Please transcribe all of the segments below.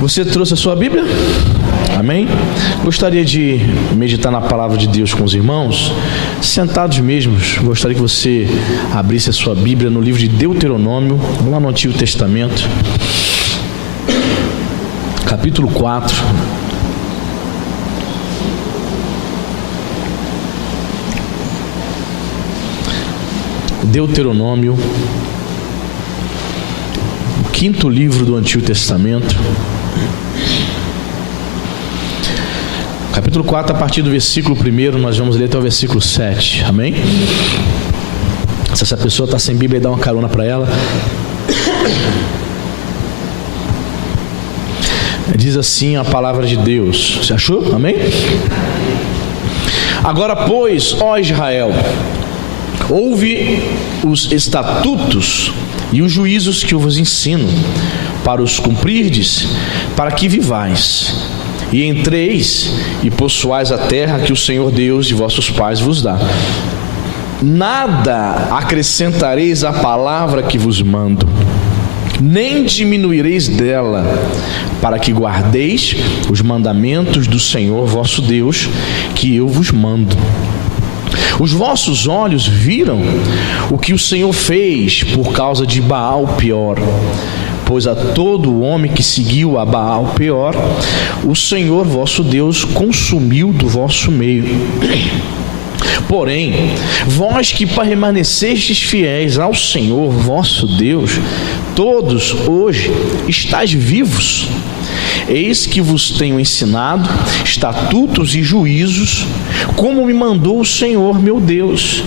Você trouxe a sua Bíblia? Amém? Gostaria de meditar na palavra de Deus com os irmãos, sentados mesmos. Gostaria que você abrisse a sua Bíblia no livro de Deuteronômio, lá no Antigo Testamento, capítulo 4. Deuteronômio, o quinto livro do Antigo Testamento, capítulo 4, a partir do versículo 1, nós vamos ler até o versículo 7, amém? Se essa pessoa está sem Bíblia, dá uma carona para ela. Diz assim a palavra de Deus, você achou? Amém? Agora, pois, ó Israel, ouve os estatutos e os juízos que eu vos ensino, para os cumprirdes, para que vivais, e entreis e possuais a terra que o Senhor Deus de vossos pais vos dá. Nada acrescentareis à palavra que vos mando, nem diminuireis dela, para que guardeis os mandamentos do Senhor vosso Deus, que eu vos mando. Os vossos olhos viram o que o Senhor fez por causa de Baal-peor, pois a todo homem que seguiu a Baal-peor, o Senhor vosso Deus consumiu do vosso meio. Porém, vós que permanecestes fiéis ao Senhor vosso Deus, todos hoje estáis vivos. Eis que vos tenho ensinado estatutos e juízos, como me mandou o Senhor meu Deus,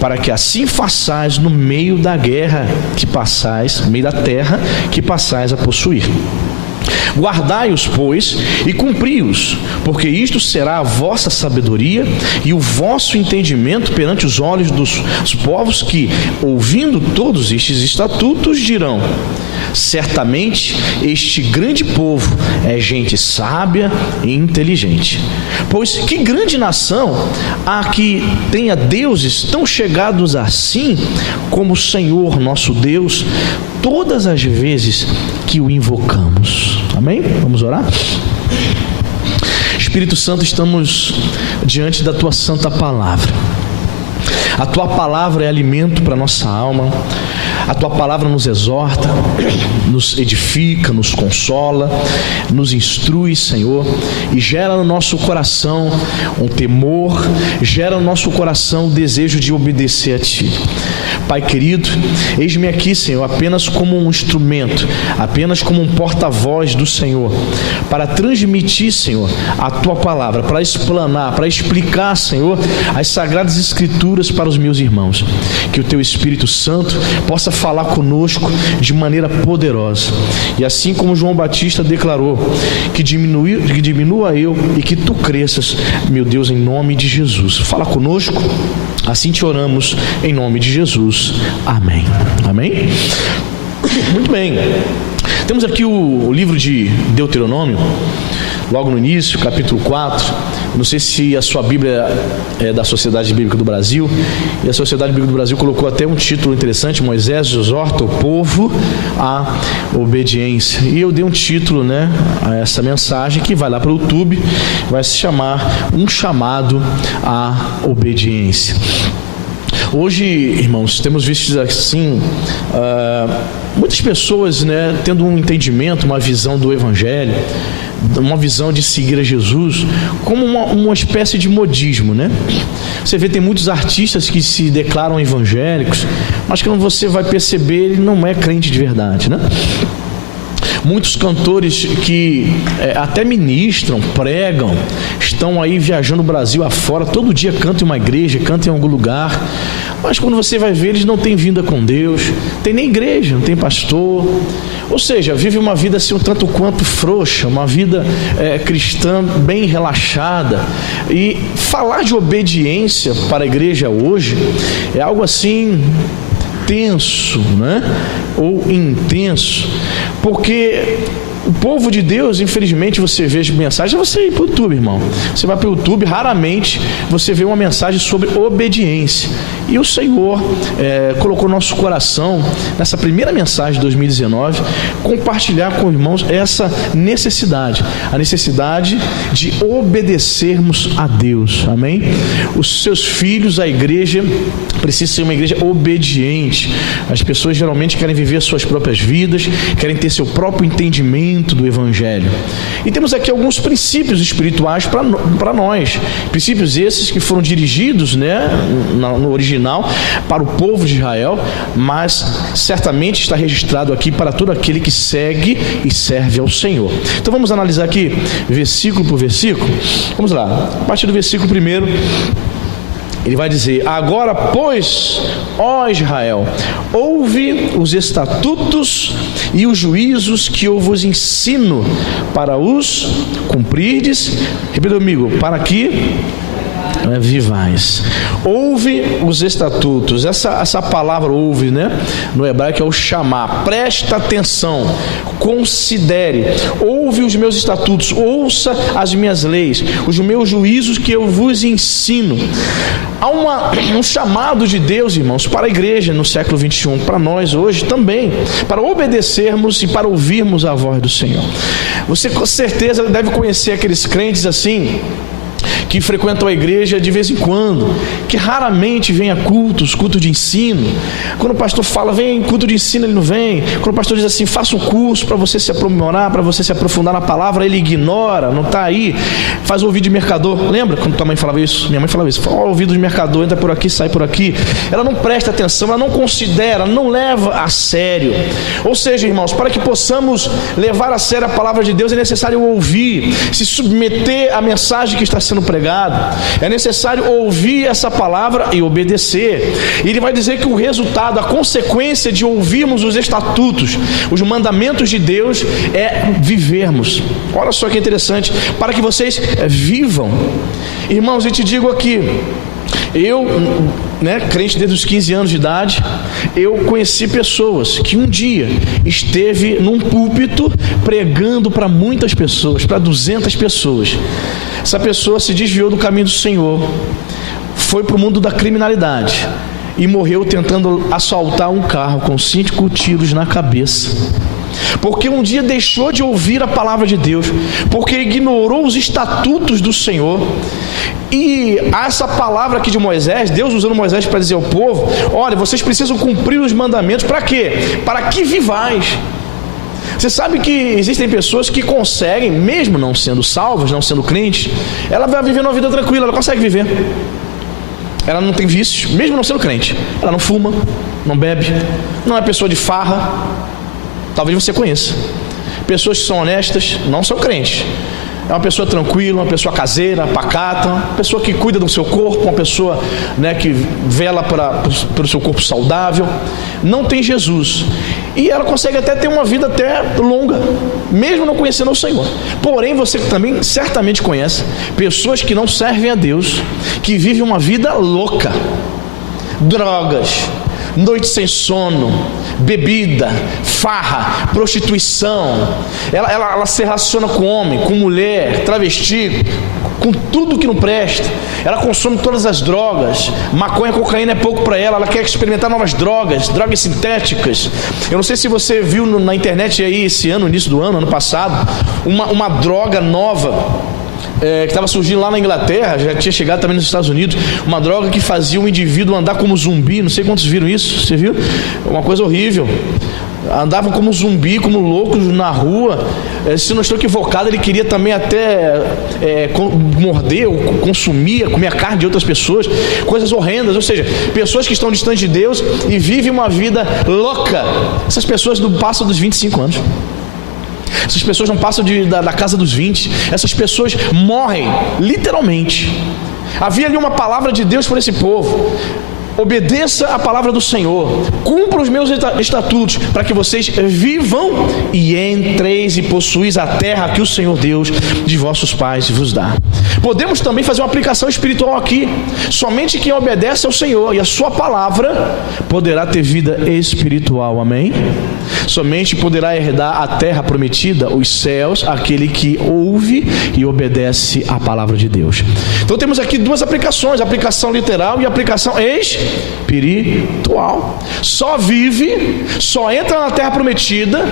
para que assim façais no meio da guerra que passais, no meio da terra que passais a possuir. Guardai-os, pois, e cumpri-os, porque isto será a vossa sabedoria e o vosso entendimento perante os olhos dos povos que, ouvindo todos estes estatutos, dirão: certamente este grande povo é gente sábia e inteligente. Pois que grande nação há que tenha deuses tão chegados assim como o Senhor nosso Deus, todas as vezes que o invocamos. Amém? Vamos orar? Espírito Santo, estamos diante da tua santa palavra. A tua palavra é alimento para a nossa alma. A tua palavra nos exorta, nos edifica, nos consola, nos instrui, Senhor, e gera no nosso coração um temor, gera no nosso coração o desejo de obedecer a Ti. Pai querido, eis-me aqui, Senhor, apenas como um instrumento, apenas como um porta-voz do Senhor, para transmitir, Senhor, a Tua palavra, para explanar, para explicar, Senhor, as Sagradas Escrituras para os meus irmãos. Que o Teu Espírito Santo possa falar conosco de maneira poderosa, e assim como João Batista declarou, que diminua eu e que Tu cresças, meu Deus, em nome de Jesus. Fala conosco, assim te oramos, em nome de Jesus. Amém. Amém? Muito bem. Temos aqui o livro de Deuteronômio, logo no início, capítulo 4. Não sei se a sua Bíblia é da Sociedade Bíblica do Brasil, e a Sociedade Bíblica do Brasil colocou até um título interessante: Moisés exorta o povo à obediência. E eu dei um título, a essa mensagem, que vai lá para o YouTube, vai se chamar Um Chamado à Obediência. Hoje, irmãos, temos visto assim muitas pessoas tendo um entendimento, uma visão do Evangelho, uma visão de seguir a Jesus como uma espécie de modismo, Você vê, tem muitos artistas que se declaram evangélicos, mas quando você vai perceber, ele não é crente de verdade, Muitos cantores que até ministram, pregam, estão aí viajando o Brasil afora, todo dia cantam em uma igreja, cantam em algum lugar, mas quando você vai ver, eles não têm vinda com Deus, tem nem igreja, não tem pastor, ou seja, vive uma vida assim um tanto quanto frouxa, uma vida cristã bem relaxada. E falar de obediência para a igreja hoje é algo assim tenso, ou intenso, porque O povo de Deus, infelizmente, você vê mensagens, você ir para o YouTube, irmão. Você vai para o YouTube, raramente você vê uma mensagem sobre obediência. E o Senhor colocou no nosso coração, nessa primeira mensagem de 2019, compartilhar com os irmãos essa necessidade, a necessidade de obedecermos a Deus, amém? Os seus filhos, a igreja, precisa ser uma igreja obediente. As pessoas geralmente querem viver suas próprias vidas, querem ter seu próprio entendimento do Evangelho. E temos aqui alguns princípios espirituais para nós, princípios esses que foram dirigidos, né, no original para o povo de Israel, mas certamente está registrado aqui para todo aquele que segue e serve ao Senhor. Então vamos analisar aqui versículo por versículo. Vamos lá, a partir do versículo 1, ele vai dizer: agora, pois, ó Israel, ouve os estatutos e os juízos que eu vos ensino para os cumprirdes. Repita comigo: para que vivais. Ouve os estatutos. Essa palavra ouve, né, no hebraico é o chamar. Presta atenção, considere, ouve os meus estatutos, ouça as minhas leis, os meus juízos que eu vos ensino. Há um chamado de Deus, irmãos, para a igreja no século 21, para nós hoje também, para obedecermos e para ouvirmos a voz do Senhor. Você com certeza deve conhecer aqueles crentes assim, que frequentam a igreja de vez em quando, que raramente vêm a cultos de ensino. Quando o pastor fala, vem culto de ensino, ele não vem. Quando o pastor diz assim, faça um curso para você se aprimorar, para você se aprofundar na palavra, ele ignora, não está aí. Faz ouvido de mercador. Lembra quando tua mãe falava isso? Minha mãe falava isso. Fala, ouvido de mercador, entra por aqui, sai por aqui. Ela não presta atenção, ela não considera, não leva a sério. Ou seja, irmãos, para que possamos levar a sério a palavra de Deus, é necessário ouvir, se submeter à mensagem que está sendo pregada. É necessário ouvir essa palavra e obedecer. E ele vai dizer que o resultado, a consequência de ouvirmos os estatutos, os mandamentos de Deus, é vivermos. Olha só que interessante, para que vocês vivam. Irmãos, eu te digo aqui, eu, crente desde os 15 anos de idade, eu conheci pessoas que um dia esteve num púlpito pregando para muitas pessoas, para 200 pessoas. Essa pessoa se desviou do caminho do Senhor, foi para o mundo da criminalidade e morreu tentando assaltar um carro com 5 tiros na cabeça, porque um dia deixou de ouvir a palavra de Deus, porque ignorou os estatutos do Senhor. E essa palavra aqui de Moisés, Deus usando Moisés para dizer ao povo: olha, vocês precisam cumprir os mandamentos. Para quê? Para que vivais. Você sabe que existem pessoas que conseguem, mesmo não sendo salvas, não sendo crentes, ela vai vivendo uma vida tranquila, ela consegue viver. Ela não tem vícios, mesmo não sendo crente. Ela não fuma, não bebe, não é pessoa de farra. Talvez você conheça. Pessoas que são honestas, não são crentes. É uma pessoa tranquila, uma pessoa caseira, pacata, uma pessoa que cuida do seu corpo, uma pessoa, que vela pelo seu corpo saudável. Não tem Jesus. E ela consegue até ter uma vida até longa, mesmo não conhecendo o Senhor. Porém, você também certamente conhece pessoas que não servem a Deus, que vivem uma vida louca. Drogas, noite sem sono, bebida, farra, prostituição. Ela se relaciona com homem, com mulher, travesti, com tudo que não presta. Ela consome todas as drogas. Maconha, cocaína é pouco para ela. Ela quer experimentar novas drogas sintéticas. Eu não sei se você viu na internet aí esse ano, início do ano passado, uma droga nova que estava surgindo lá na Inglaterra, já tinha chegado também nos Estados Unidos, uma droga que fazia o indivíduo andar como zumbi. Não sei quantos viram isso, você viu? Uma coisa horrível. Andavam como zumbi, como loucos na rua. Se não estou equivocado, ele queria também até morder ou consumir, comer a carne de outras pessoas. Coisas horrendas, ou seja, pessoas que estão distantes de Deus e vivem uma vida louca. Essas pessoas não passam dos 25 anos. Essas pessoas não passam da casa dos 20. Essas pessoas morrem, literalmente. Havia ali uma palavra de Deus para esse povo. Obedeça a palavra do Senhor, cumpra os meus estatutos, para que vocês vivam e entreis e possuís a terra que o Senhor Deus de vossos pais vos dá. Podemos também fazer uma aplicação espiritual aqui. Somente quem obedece ao Senhor e a sua palavra poderá ter vida espiritual, amém? Somente poderá herdar a terra prometida, os céus, aquele que ouve e obedece a palavra de Deus. Então temos aqui duas aplicações, a aplicação literal e a aplicação espiritual. Só vive, só entra na terra prometida,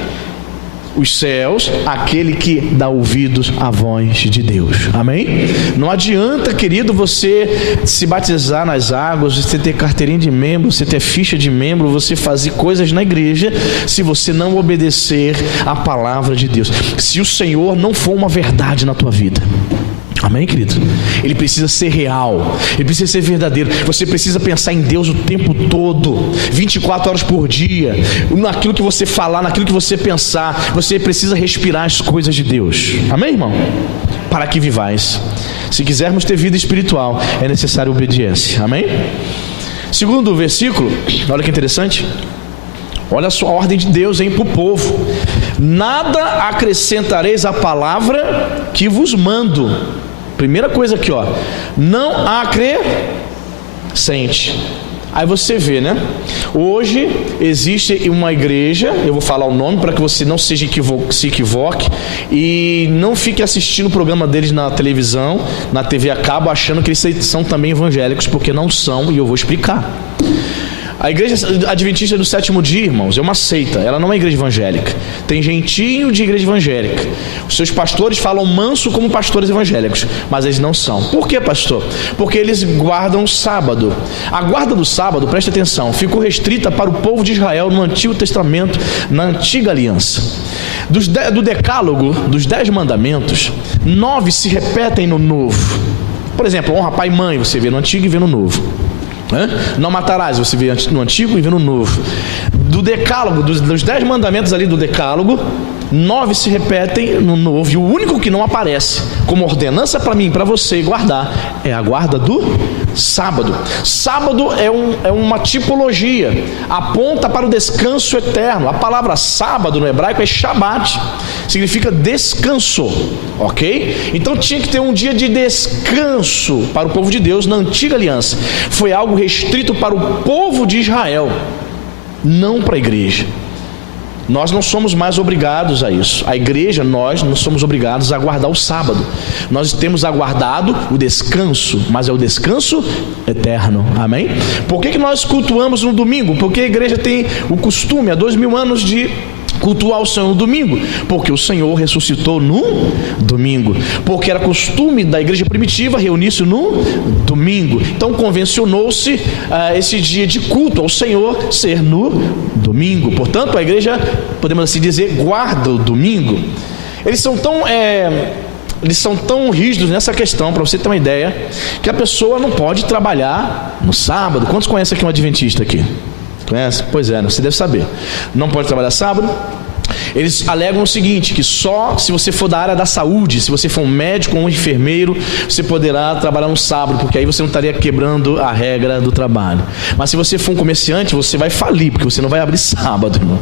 os céus, aquele que dá ouvidos à voz de Deus, amém? Não adianta, querido, você se batizar nas águas, você ter carteirinha de membro, você ter ficha de membro, você fazer coisas na igreja, se você não obedecer à palavra de Deus, se o Senhor não for uma verdade na tua vida. Amém, querido? Ele precisa ser real, ele precisa ser verdadeiro. Você precisa pensar em Deus o tempo todo, 24 horas por dia, naquilo que você falar, naquilo que você pensar. Você precisa respirar as coisas de Deus. Amém, irmão? Para que vivais. Se quisermos ter vida espiritual, é necessária obediência. Amém? Segundo versículo, olha que interessante. Olha só a ordem de Deus, hein, para o povo: nada acrescentareis à palavra que vos mando. Primeira coisa aqui, ó, não acrescente. Aí você vê, né? Hoje existe uma igreja, eu vou falar o nome para que você não se equivoque e não fique assistindo o programa deles na televisão, na TV a cabo, achando que eles são também evangélicos, porque não são, e eu vou explicar. A igreja adventista do sétimo dia, irmãos, é uma seita, ela não é igreja evangélica. Tem jeitinho de igreja evangélica. Os seus pastores falam manso como pastores evangélicos, mas eles não são. Por que, pastor? Porque eles guardam o sábado. A guarda do sábado, preste atenção, ficou restrita para o povo de Israel no Antigo Testamento, na Antiga Aliança. Do decálogo, dos 10 mandamentos, 9 se repetem no Novo. Por exemplo, honra pai e mãe, você vê no Antigo e vê no Novo. Não matarás, você vê no Antigo e vê no Novo. Do decálogo, dos 10 mandamentos ali do decálogo, 9 se repetem no Novo, e o único que não aparece como ordenança para mim e para você guardar é a guarda do sábado. Sábado é uma tipologia, aponta para o descanso eterno. A palavra sábado no hebraico é Shabat, significa descanso, ok? Então tinha que ter um dia de descanso para o povo de Deus na Antiga Aliança. Foi algo restrito para o povo de Israel, não para a igreja. Nós não somos mais obrigados a isso. A igreja, nós não somos obrigados a guardar o sábado. Nós temos aguardado o descanso, mas é o descanso eterno. Amém? Por que nós cultuamos no domingo? Porque a igreja tem o costume, há 2000 anos, de cultuar o Senhor no domingo, porque o Senhor ressuscitou no domingo, porque era costume da igreja primitiva reunir-se no domingo. Então convencionou-se esse dia de culto ao Senhor ser no domingo. Portanto, a igreja, podemos assim dizer, guarda o domingo. Eles são tão rígidos nessa questão, para você ter uma ideia, que a pessoa não pode trabalhar no sábado. Quantos conhecem aqui um adventista aqui? Conhece? Pois é, você deve saber. Não pode trabalhar sábado. Eles alegam o seguinte, que só se você for da área da saúde, se você for um médico ou um enfermeiro, você poderá trabalhar no sábado, porque aí você não estaria quebrando a regra do trabalho. Mas se você for um comerciante, você vai falir, porque você não vai abrir sábado, irmão.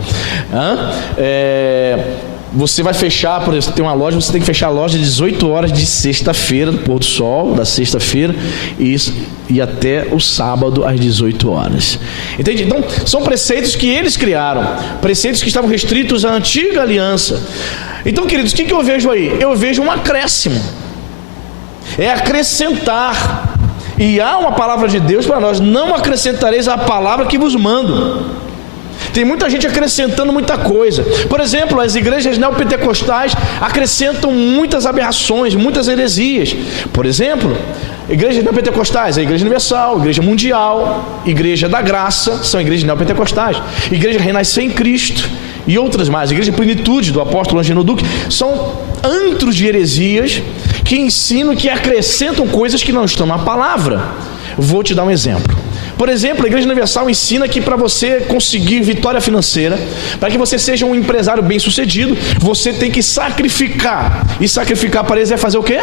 Você vai fechar, por exemplo, tem uma loja, você tem que fechar a loja às 18 horas de sexta-feira, do pôr do sol, da sexta-feira, e até o sábado às 18 horas. Entende? Então, são preceitos que eles criaram, preceitos que estavam restritos à Antiga Aliança. Então, queridos, o que eu vejo aí? Eu vejo um acréscimo. É acrescentar. E há uma palavra de Deus para nós: não acrescentareis a palavra que vos mando. Tem muita gente acrescentando muita coisa. Por exemplo, as igrejas neopentecostais acrescentam muitas aberrações, muitas heresias. Por exemplo, igrejas neopentecostais, a Igreja Universal, a Igreja Mundial, Igreja da Graça, são igrejas neopentecostais. Igreja Renascer em Cristo e outras mais. A Igreja Plenitude, do apóstolo Angelo Duque, são antros de heresias que ensinam, que acrescentam coisas que não estão na palavra. Vou te dar um exemplo. Por exemplo, a Igreja Universal ensina que para você conseguir vitória financeira, para que você seja um empresário bem-sucedido, você tem que sacrificar. E sacrificar para eles é fazer o quê?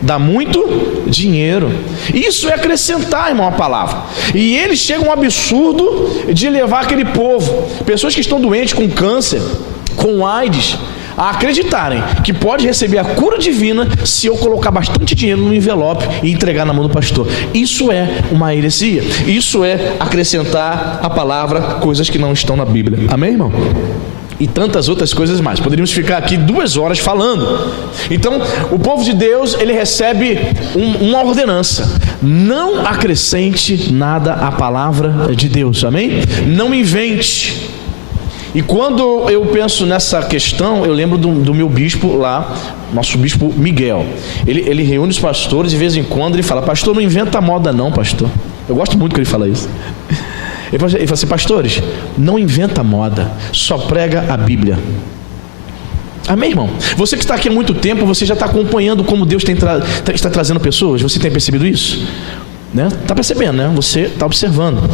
Dar muito dinheiro. Isso é acrescentar, irmão, a palavra. E eles chegam a um absurdo de levar aquele povo, pessoas que estão doentes com câncer, com AIDS, a acreditarem que pode receber a cura divina se eu colocar bastante dinheiro no envelope e entregar na mão do pastor. Isso é uma heresia. Isso é acrescentar à palavra coisas que não estão na Bíblia. Amém, irmão? E tantas outras coisas mais. Poderíamos ficar aqui 2 horas falando. Então, o povo de Deus, ele recebe uma ordenança: não acrescente nada à palavra de Deus. Amém? Não invente. E quando eu penso nessa questão, eu lembro do meu bispo lá, nosso bispo Miguel. Ele reúne os pastores, de vez em quando ele fala: pastor, não inventa moda não, pastor. Eu gosto muito que ele fala isso. Ele fala assim: pastores, não inventa moda, só prega a Bíblia. Amém, irmão? Você que está aqui há muito tempo, você já está acompanhando como Deus está trazendo pessoas. Você tem percebido isso? Né? Está percebendo, né? Você está observando.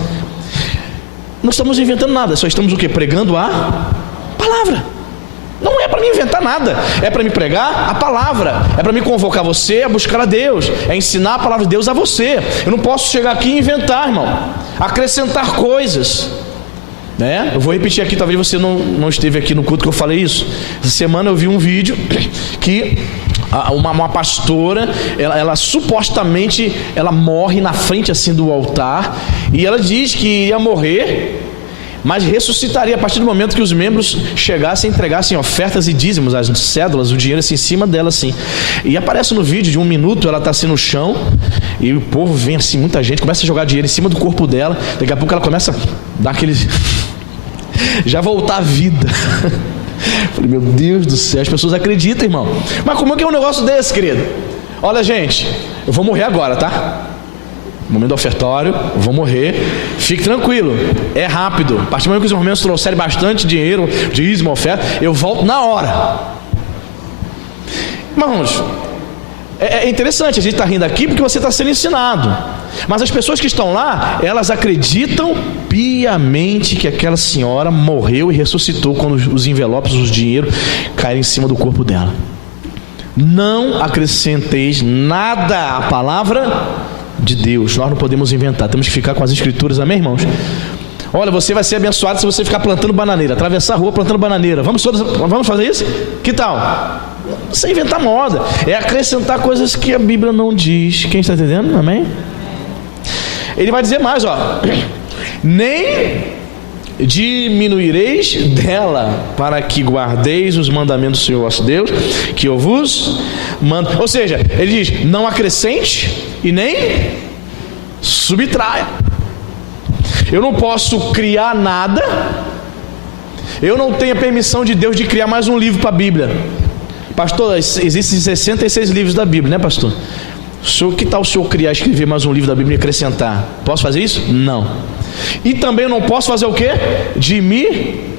Não estamos inventando nada, só estamos o quê? Pregando a palavra. Não é para me inventar nada, é para me pregar a palavra, é para me convocar você a buscar a Deus, é ensinar a palavra de Deus a você. Eu não posso chegar aqui e inventar, irmão, acrescentar coisas, né? Eu vou repetir aqui, talvez você não esteve aqui no culto que eu falei isso. Essa semana eu vi um vídeo que uma pastora, ela supostamente ela morre na frente assim do altar, e ela diz que ia morrer, mas ressuscitaria a partir do momento que os membros chegassem e entregassem ofertas e dízimos, as cédulas, o dinheiro assim, em cima dela assim. E aparece no vídeo de 1 minuto, ela está assim no chão, e o povo vem assim, muita gente começa a jogar dinheiro em cima do corpo dela. Daqui a pouco ela começa a dar aqueles já voltar à vida. Falei, meu Deus do céu, as pessoas acreditam, irmão. Mas como é que é um negócio desse, querido? Olha, gente, eu vou morrer agora, tá? Momento do ofertório, eu vou morrer. Fique tranquilo, é rápido. A partir do momento que os irmãos trouxerem bastante dinheiro, dízimo, oferta, eu volto na hora. Irmãos, é interessante, a gente está rindo aqui porque você está sendo ensinado. Mas as pessoas que estão lá, elas acreditam piamente que aquela senhora morreu e ressuscitou quando os envelopes, os dinheiro caíram em cima do corpo dela. Não acrescenteis nada à palavra de Deus. Nós não podemos inventar, temos que ficar com as escrituras. Amém, irmãos? Olha, você vai ser abençoado se você ficar plantando bananeira, atravessar a rua plantando bananeira. Vamos fazer isso? Que tal? Sem inventar moda, é acrescentar coisas que a Bíblia não diz. Quem está entendendo? Amém? Ele vai dizer mais, ó: nem diminuireis dela, para que guardeis os mandamentos do Senhor vosso Deus, que eu vos mando. Ou seja, ele diz: não acrescente e nem subtraia. Eu não posso criar nada. Eu não tenho a permissão de Deus de criar mais um livro para a Bíblia. Pastor, existem 66 livros da Bíblia, né, pastor? Que tal o senhor criar, escrever mais um livro da Bíblia e acrescentar? Posso fazer isso? Não. E também eu não posso fazer o quê? Diminuir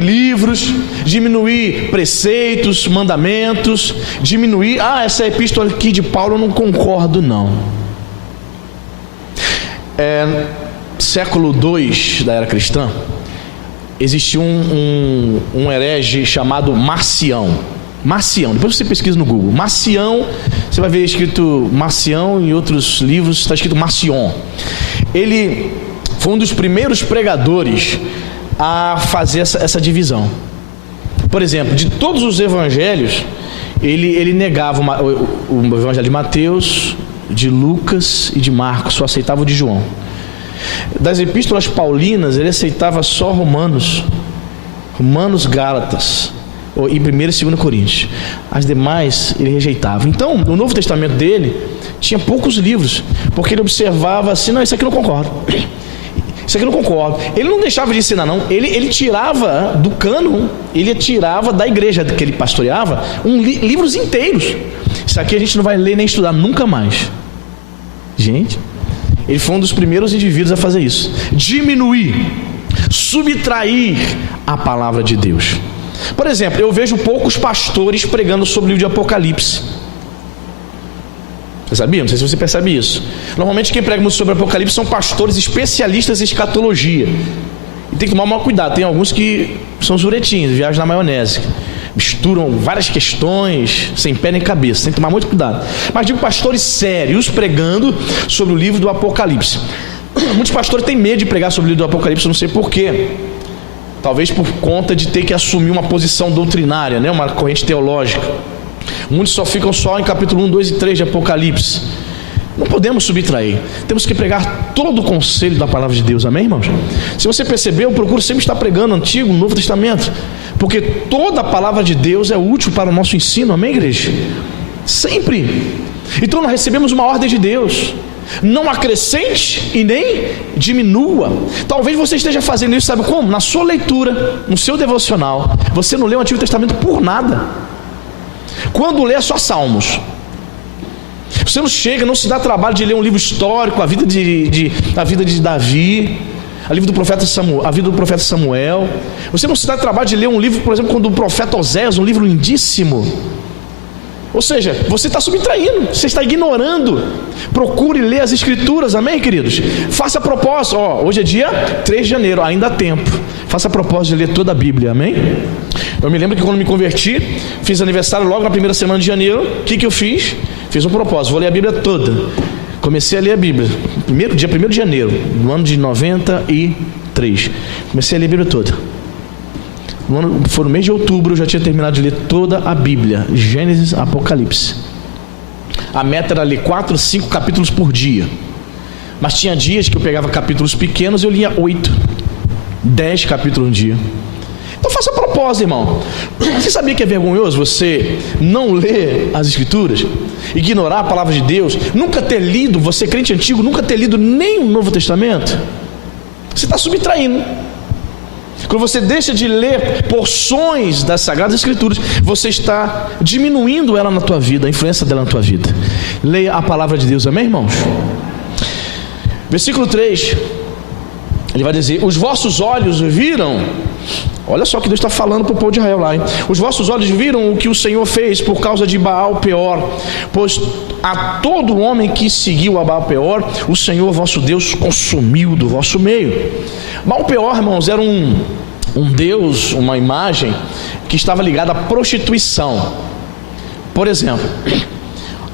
livros, diminuir preceitos, mandamentos, diminuir. Essa epístola aqui de Paulo eu não concordo, não. Século II da era cristã, existiu um herege chamado Marcião. Depois você pesquisa no Google Marcião, você vai ver escrito Marcião, em outros livros está escrito Marcion. Ele foi um dos primeiros pregadores a fazer essa divisão. Por exemplo, de todos os evangelhos, ele negava o evangelho de Mateus, de Lucas e de Marcos, só aceitava o de João. Das epístolas paulinas, ele aceitava só Romanos, Gálatas e 1 e 2 Coríntios. As demais ele rejeitava. Então, no Novo Testamento dele tinha poucos livros, porque ele observava assim: não, isso aqui eu não concordo, isso aqui eu não concordo. Ele não deixava de ensinar, não. Ele tirava do cânon, ele tirava da igreja que ele pastoreava livros inteiros. Isso aqui a gente não vai ler nem estudar nunca mais. Gente, ele foi um dos primeiros indivíduos a fazer isso: diminuir, subtrair a palavra de Deus. Por exemplo, eu vejo poucos pastores pregando sobre o livro de Apocalipse. Você sabia? Não sei se você percebe isso. Normalmente quem prega muito sobre Apocalipse são pastores especialistas em escatologia. E tem que tomar maior cuidado. Tem alguns que são zuretinhos, viajam na maionese, misturam várias questões sem pé nem cabeça. Tem que tomar muito cuidado. Mas digo pastores sérios pregando sobre o livro do Apocalipse. Muitos pastores têm medo de pregar sobre o livro do Apocalipse, eu não sei porquê. Talvez por conta de ter que assumir uma posição doutrinária, né? Uma corrente teológica. Muitos só ficam só em capítulo 1, 2 e 3 de Apocalipse. Não podemos subtrair. Temos que pregar todo o conselho da palavra de Deus. Amém, irmãos? Se você percebeu, eu procuro sempre estar pregando Antigo, Novo Testamento, porque toda a palavra de Deus é útil para o nosso ensino. Amém, igreja? Sempre. Então nós recebemos uma ordem de Deus: não acrescente e nem diminua. Talvez você esteja fazendo isso, sabe como? Na sua leitura, no seu devocional. Você não lê o Antigo Testamento por nada. Quando lê é só Salmos. Você não chega, não se dá trabalho de ler um livro histórico, a vida de Davi, a vida do profeta Samuel. Você não se dá trabalho de ler um livro, por exemplo, do profeta Oséias, um livro lindíssimo. Ou seja, você está subtraindo, você está ignorando. Procure ler as Escrituras, amém, queridos? Faça propósito. Hoje é dia 3 de janeiro, ainda há tempo. Faça propósito de ler toda a Bíblia, amém? Eu me lembro que quando me converti, fiz aniversário logo na primeira semana de janeiro. O que eu fiz? Fiz um propósito, vou ler a Bíblia toda. Comecei a ler a Bíblia, dia 1º de janeiro, no ano de 93. Comecei a ler a Bíblia toda. Foi no mês de outubro, eu já tinha terminado de ler toda a Bíblia, Gênesis, Apocalipse. A meta era ler 4, 5 capítulos por dia. Mas tinha dias que eu pegava capítulos pequenos e eu lia 8, 10 capítulos um dia. Então faça propósito, irmão. Você sabia que é vergonhoso você não ler as Escrituras, ignorar a palavra de Deus, nunca ter lido, você crente antigo, nunca ter lido nem o Novo Testamento? Você está subtraindo. Quando você deixa de ler porções das Sagradas Escrituras, você está diminuindo ela na tua vida, a influência dela na tua vida. Leia a palavra de Deus, amém, irmãos? Versículo 3, ele vai dizer: os vossos olhos viram. Olha só o que Deus está falando para o povo de Israel lá, hein? Os vossos olhos viram o que o Senhor fez por causa de Baal-Peor, pois a todo homem que seguiu a Baal-Peor, o Senhor vosso Deus consumiu do vosso meio. Baal-Peor, irmãos, era um deus, uma imagem que estava ligada à prostituição. Por exemplo,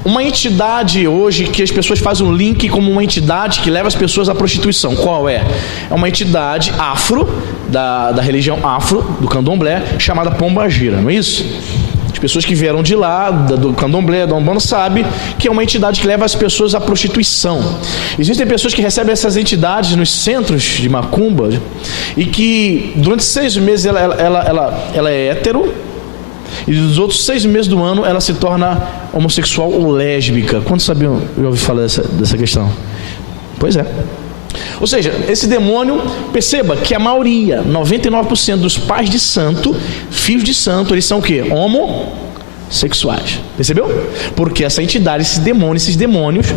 uma entidade hoje que as pessoas fazem um link como uma entidade que leva as pessoas à prostituição. Qual é? É uma entidade afro, da religião afro, do candomblé, chamada Pombagira, não é isso? As pessoas que vieram de lá, do candomblé, da Umbanda, sabem que é uma entidade que leva as pessoas à prostituição. Existem pessoas que recebem essas entidades nos centros de macumba e que durante 6 meses ela é hétero, e nos outros 6 meses do ano ela se torna homossexual ou lésbica. Quantos sabiam? Eu ouvi falar dessa questão. Pois é. Ou seja, esse demônio, perceba que a maioria, 99% dos pais de santo, filhos de santo, eles são o quê? Homossexuais. Percebeu? Porque essa entidade, esses demônios,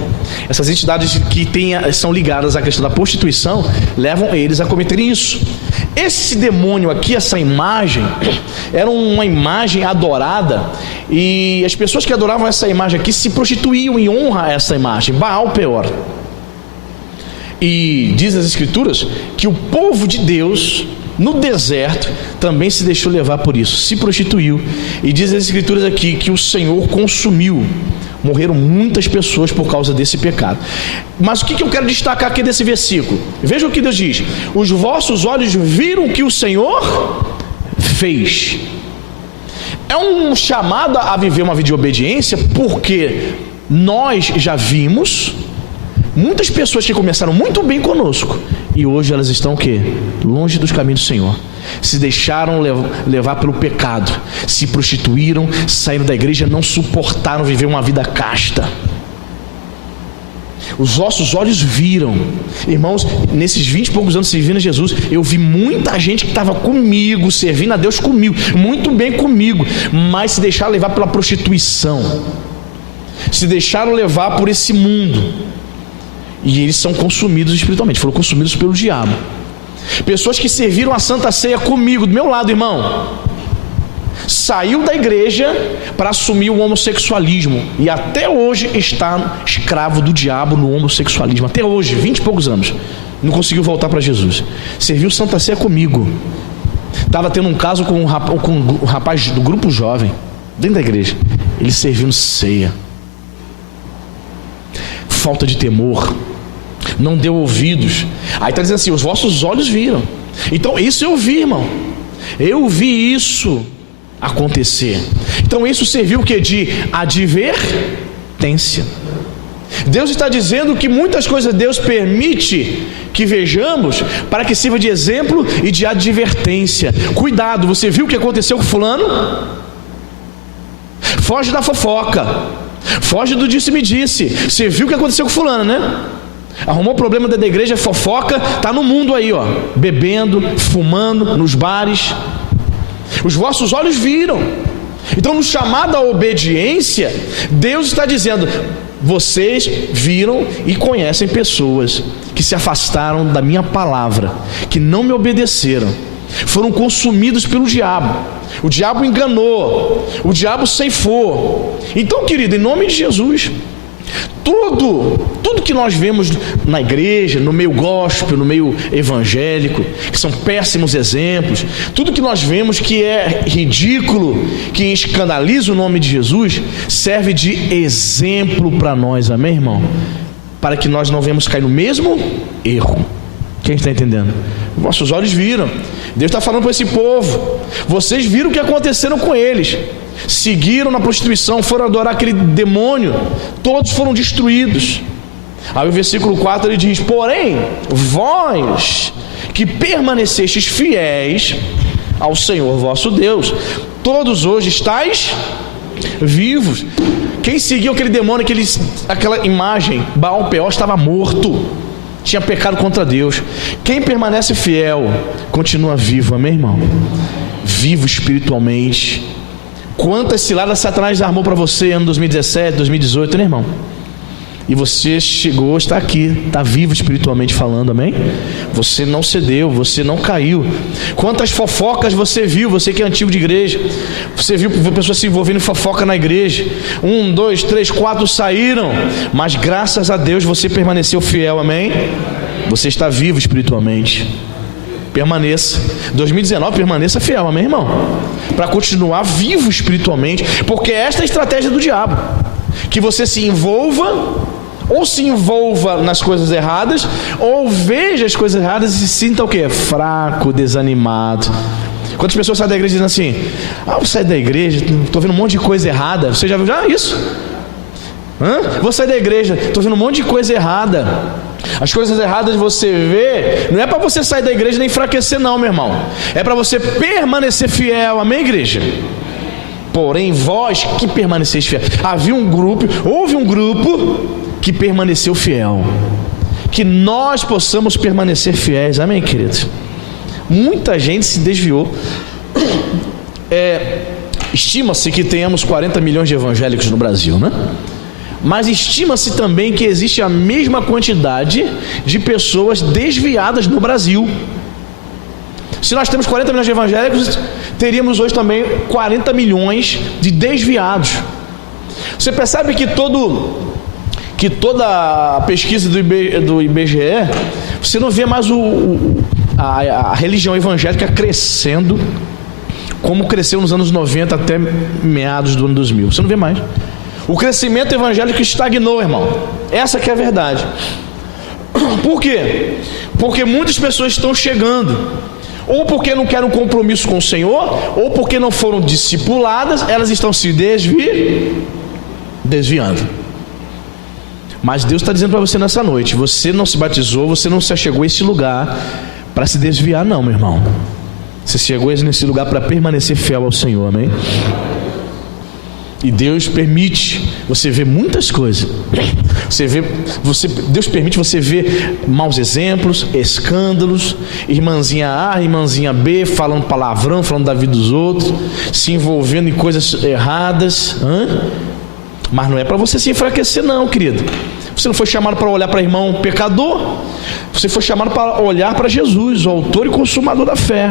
essas entidades que são ligadas à questão da prostituição, levam eles a cometerem isso. Esse demônio aqui, essa imagem, era uma imagem adorada, e as pessoas que adoravam essa imagem aqui se prostituíam em honra a essa imagem, Baal-Peor. E diz as Escrituras que o povo de Deus no deserto também se deixou levar por isso, se prostituiu. E diz as Escrituras aqui que o Senhor consumiu. Morreram muitas pessoas por causa desse pecado. Mas o que eu quero destacar aqui desse versículo? Veja o que Deus diz: os vossos olhos viram o que o Senhor fez. É um chamado a viver uma vida de obediência, porque nós já vimos muitas pessoas que começaram muito bem conosco e hoje elas estão o quê? Longe dos caminhos do Senhor. Se deixaram levar pelo pecado, se prostituíram, saíram da igreja, não suportaram viver uma vida casta. Os vossos olhos viram. Irmãos, nesses 20 e poucos anos servindo a Jesus, eu vi muita gente que estava comigo, servindo a Deus comigo, muito bem comigo, mas se deixaram levar pela prostituição, se deixaram levar por esse mundo, e eles são consumidos espiritualmente, foram consumidos pelo diabo. Pessoas que serviram a Santa Ceia comigo, do meu lado, irmão, saiu da igreja para assumir o homossexualismo e até hoje está escravo do diabo no homossexualismo. Até hoje, 20 e poucos anos, não conseguiu voltar para Jesus. Serviu Santa Ceia comigo. Estava tendo um caso com um rapaz do grupo jovem, dentro da igreja. Ele servindo ceia. Falta de temor, não deu ouvidos. Aí está dizendo assim: os vossos olhos viram. Então isso eu vi, irmão. Eu vi isso acontecer. Então isso serviu o que? De advertência. Deus está dizendo que muitas coisas Deus permite que vejamos para que sirva de exemplo e de advertência. Cuidado, você viu o que aconteceu com fulano? Foge da fofoca, foge do disse-me-disse. Você viu o que aconteceu com fulano, né? Arrumou problema da igreja, fofoca, está no mundo aí, ó, bebendo, fumando, nos bares. Os vossos olhos viram. Então, no chamado à obediência, Deus está dizendo: vocês viram e conhecem pessoas que se afastaram da minha palavra, que não me obedeceram, foram consumidos pelo diabo. O diabo enganou, o diabo ceifou. Então, querido, em nome de Jesus, tudo que nós vemos na igreja, no meio gospel, no meio evangélico, que são péssimos exemplos, tudo que nós vemos que é ridículo, que escandaliza o nome de Jesus, serve de exemplo para nós, amém, irmão? Para que nós não venhamos cair no mesmo erro. Quem está entendendo? Vossos olhos viram. Deus está falando para esse povo: vocês viram o que aconteceram com eles. Seguiram na prostituição, foram adorar aquele demônio, todos foram destruídos. Aí o versículo 4 ele diz: porém, vós que permanecestes fiéis ao Senhor vosso Deus, todos hoje estáis vivos. Quem seguiu aquele demônio, aquela imagem, Baal-Peor, estava morto, tinha pecado contra Deus. Quem permanece fiel continua vivo, amém, irmão? Vivo espiritualmente. Quantas ciladas Satanás armou para você ano 2017, 2018, né, irmão? E você chegou, está aqui, está vivo espiritualmente falando, amém? Você não cedeu, você não caiu. Quantas fofocas você viu, você que é antigo de igreja? Você viu pessoas se envolvendo em fofoca na igreja. 1, 2, 3, 4 saíram, mas graças a Deus você permaneceu fiel, amém? Você está vivo espiritualmente. Permaneça. 2019, permaneça fiel, amém, irmão? Para continuar vivo espiritualmente, porque esta é a estratégia do diabo: que você se envolva, ou se envolva nas coisas erradas, ou veja as coisas erradas e se sinta o quê? Fraco, desanimado. Quantas pessoas saem da igreja dizendo assim: vou sair da igreja, estou vendo um monte de coisa errada. Você já viu isso? Vou sair da igreja, estou vendo um monte de coisa errada. As coisas erradas você vê, não é para você sair da igreja nem enfraquecer não, meu irmão. É para você permanecer fiel, amém, igreja? Porém, vós que permaneceis fiel. Houve um grupo que permaneceu fiel. Que nós possamos permanecer fiéis, amém, queridos? Muita gente se desviou. Estima-se que tenhamos 40 milhões de evangélicos no Brasil, né? Mas estima-se também que existe a mesma quantidade de pessoas desviadas no Brasil. Se nós temos 40 milhões de evangélicos, teríamos hoje também 40 milhões de desviados. Você percebe que toda a pesquisa do IBGE, você não vê mais a religião evangélica crescendo como cresceu nos anos 90 até meados do ano 2000. Você não vê mais. O crescimento evangélico estagnou, irmão. Essa que é a verdade. Por quê? Porque muitas pessoas estão chegando, ou porque não querem um compromisso com o Senhor, ou porque não foram discipuladas, elas estão se desviando. Mas Deus está dizendo para você nessa noite: você não se batizou, você não se achegou a esse lugar para se desviar não, meu irmão. Você chegou nesse lugar para permanecer fiel ao Senhor, amém? E Deus permite você ver muitas coisas. Deus permite você ver maus exemplos, escândalos, irmãzinha A, irmãzinha B, falando palavrão, falando da vida dos outros, se envolvendo em coisas erradas. Mas não é para você se enfraquecer não, querido. Você não foi chamado para olhar para irmão pecador. Você foi chamado para olhar para Jesus, o autor e consumador da fé.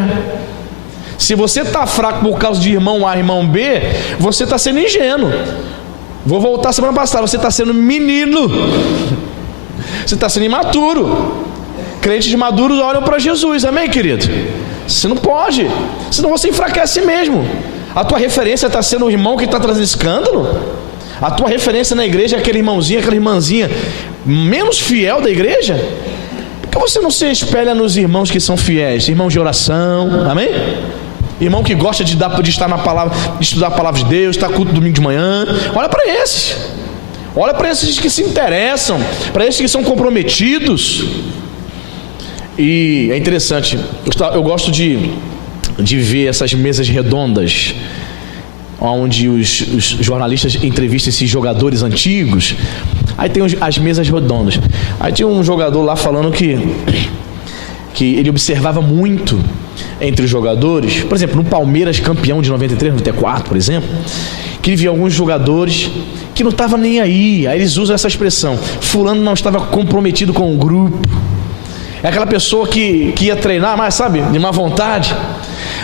Se você está fraco por causa de irmão A, irmão B, você está sendo ingênuo. Vou voltar semana passada, você está sendo menino. Você está sendo imaturo. Crentes maduros olham para Jesus, amém, querido? Você não pode, senão você enfraquece mesmo. A tua referência está sendo o irmão que está trazendo escândalo? A tua referência na igreja é aquele irmãozinho, aquela irmãzinha menos fiel da igreja? Por que você não se espelha nos irmãos que são fiéis? Irmãos de oração, amém? Irmão que gosta de estar na palavra, de estudar a palavra de Deus, estar culto domingo de manhã. Olha para esses. Olha para esses que se interessam, para esses que são comprometidos. E é interessante, eu gosto de ver essas mesas redondas, onde os jornalistas entrevistam esses jogadores antigos. Aí tem as mesas redondas. Aí tinha um jogador lá falando que ele observava muito entre os jogadores. Por exemplo, no Palmeiras campeão de 93, 94, por exemplo, que ele via alguns jogadores que não estavam nem aí. Aí eles usam essa expressão: fulano não estava comprometido com o grupo. É aquela pessoa que ia treinar, mas sabe, de má vontade.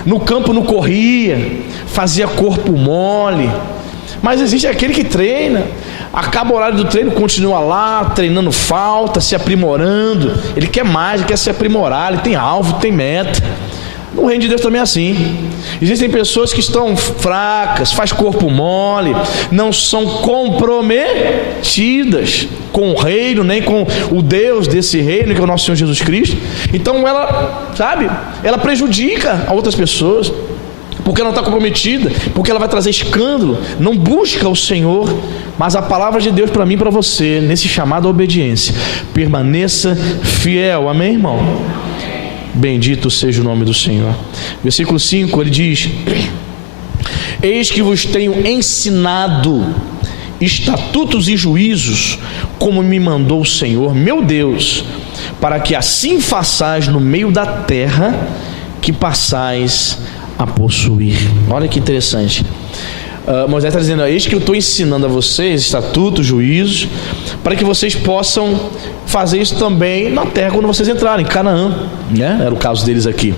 No campo não corria, fazia corpo mole. Mas existe aquele que treina, acaba o horário do treino, continua lá, treinando falta, se aprimorando. Ele quer mais, ele quer se aprimorar, ele tem alvo, tem meta. No reino de Deus também é assim. Existem pessoas que estão fracas, faz corpo mole, não são comprometidas com o reino, nem com o Deus desse reino, que é o nosso Senhor Jesus Cristo. Então ela, sabe, ela prejudica a outras pessoas, porque ela não está comprometida, porque ela vai trazer escândalo, não busca o Senhor. Mas a palavra de Deus para mim e para você, nesse chamado à obediência: permaneça fiel, amém, irmão? Bendito seja o nome do Senhor. Versículo 5, ele diz: eis que vos tenho ensinado estatutos e juízos, como me mandou o Senhor meu Deus, para que assim façais no meio da terra que passais a possuir. Olha que interessante. Moisés está dizendo: eis que eu estou ensinando a vocês estatutos, juízos, para que vocês possam fazer isso também na terra quando vocês entrarem, em Canaã, né? Era o caso deles aqui.